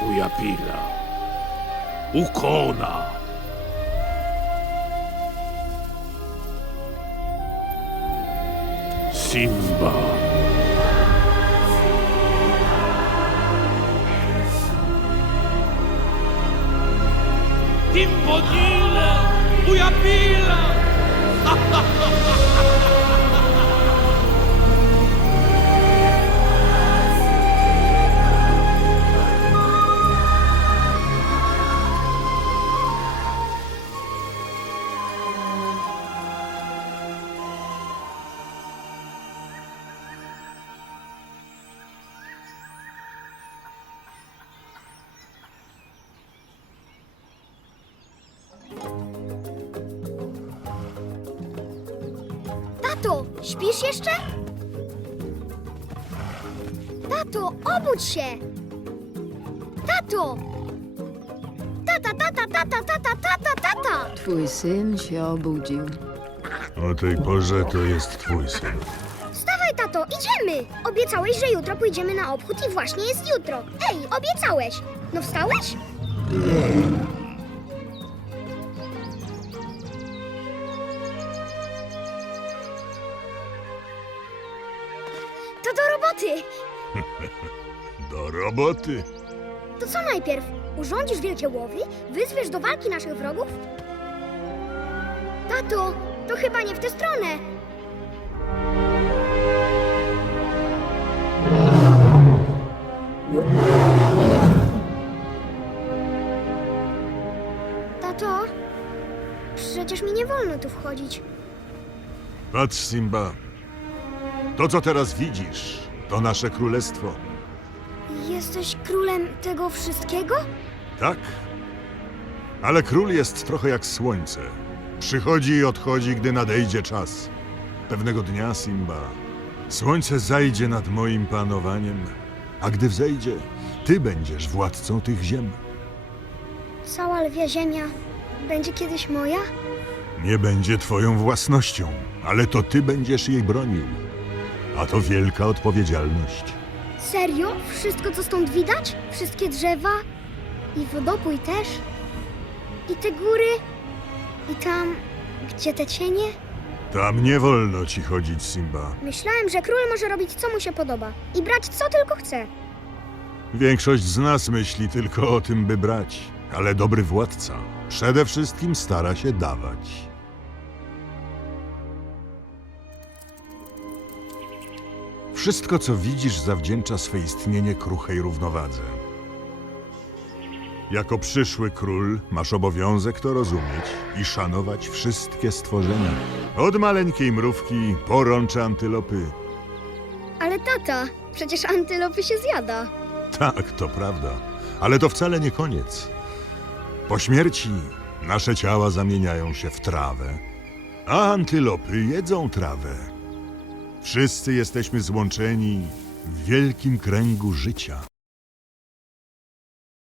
kuyapila, ukona. Simba. Timbo uyapila Tato, śpisz jeszcze? Tato, obudź się! Tato! Tata, tata, tata, tata, tata, tata! Twój syn się obudził. O tej porze to jest twój syn. Wstawaj, tato, idziemy! Obiecałeś, że jutro pójdziemy na obchód i właśnie jest jutro. Ej, obiecałeś! No wstałeś? To do roboty! Do roboty. To co najpierw? Urządzisz wielkie łowy? Wyzwiesz do walki naszych wrogów? Tato, to chyba nie w tę stronę. Tato, przecież mi nie wolno tu wchodzić. Patrz, Simba. To, co teraz widzisz, to nasze królestwo. Jesteś królem tego wszystkiego? Tak? Ale król jest trochę jak słońce. Przychodzi i odchodzi, gdy nadejdzie czas. Pewnego dnia, Simba, słońce zajdzie nad moim panowaniem, a gdy wzejdzie, ty będziesz władcą tych ziem. Cała lwia ziemia będzie kiedyś moja? Nie będzie twoją własnością, ale to ty będziesz jej bronił. A to wielka odpowiedzialność. Serio? Wszystko, co stąd widać? Wszystkie drzewa? I wodopój też? I te góry? I tam, gdzie te cienie? Tam nie wolno ci chodzić, Simba. Myślałem, że król może robić, co mu się podoba. I brać, co tylko chce. Większość z nas myśli tylko o tym, by brać, ale dobry władca przede wszystkim stara się dawać. Wszystko, co widzisz, zawdzięcza swe istnienie kruchej równowadze. Jako przyszły król masz obowiązek to rozumieć i szanować wszystkie stworzenia. Od maleńkiej mrówki po rącze antylopy. Ale tata, przecież antylopy się zjada. Tak, to prawda. Ale to wcale nie koniec. Po śmierci nasze ciała zamieniają się w trawę, a antylopy jedzą trawę. Wszyscy jesteśmy złączeni w wielkim kręgu życia.